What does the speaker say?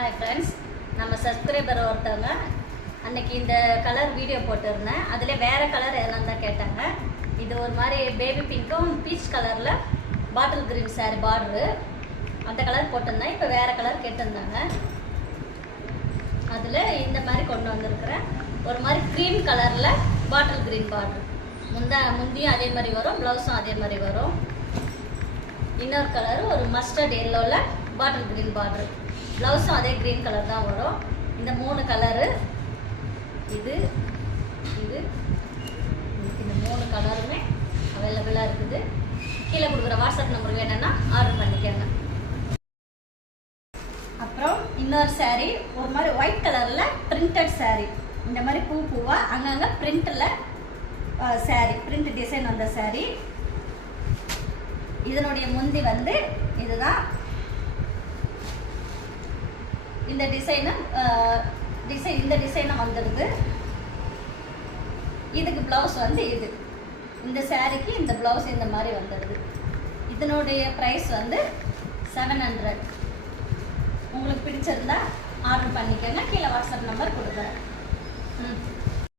Hi friends, நம்ம subscriber ஒருத்தவங்க அன்னைக்கு இந்த கலர் வீடியோ போட்டிருந்தேன். அதில் வேறு கலர் என்னன்னு தான் கேட்டாங்க. இது ஒரு மாதிரி பேபி பிங்க்கும் பீச் கலரில் பாட்டில் க்ரீன் சாரி பார்டரு, அந்த கலர் போட்டிருந்தேன். இப்போ வேறு கலர் கேட்டிருந்தாங்க. அதில் இந்த மாதிரி கொண்டு வந்திருக்கிறேன். ஒரு மாதிரி க்ரீம் கலரில் பாட்டில் க்ரீன் பார்டரு, முந்தியும் அதே மாதிரி வரும், ப்ளவுஸும் அதே மாதிரி வரும். இன்னொரு கலரு ஒரு மஸ்டர்ட் எல்லோவில் பாட்டில் க்ரீன் பார்டரு, ப்ளவுஸும் அதே க்ரீன் கலர் தான் வரும். இந்த 3 கலரு, இது இது இந்த 3 கலருமே அவைலபிளாக இருக்குது. கீழே கொடுக்குற வாட்ஸ்அப் நம்பர் வேணும்னா ஆர்டர் பண்ணிக்கோங்க. அப்புறம் இன்னொரு சாரீ ஒரு மாதிரி ஒயிட் கலரில் பிரிண்டட் சாரீ, இந்த மாதிரி பூவாக அங்கங்கே பிரிண்டில் சாரீ, பிரிண்ட் டிசைன் வந்த சாரீ. இதனுடைய முந்தி வந்து இதுதான். இந்த டிசைனும் வந்துடுது. இதுக்கு ப்ளவுஸ் வந்து இந்த சாரீக்கு இந்த ப்ளவுஸ் இந்த மாதிரி வந்துடுது. இதனுடைய ப்ரைஸ் வந்து 700. உங்களுக்கு பிடிச்சிருந்தா ஆர்டர் பண்ணிக்கோங்க. கீழே வாட்ஸ்அப் நம்பர் கொடுக்குறேன்.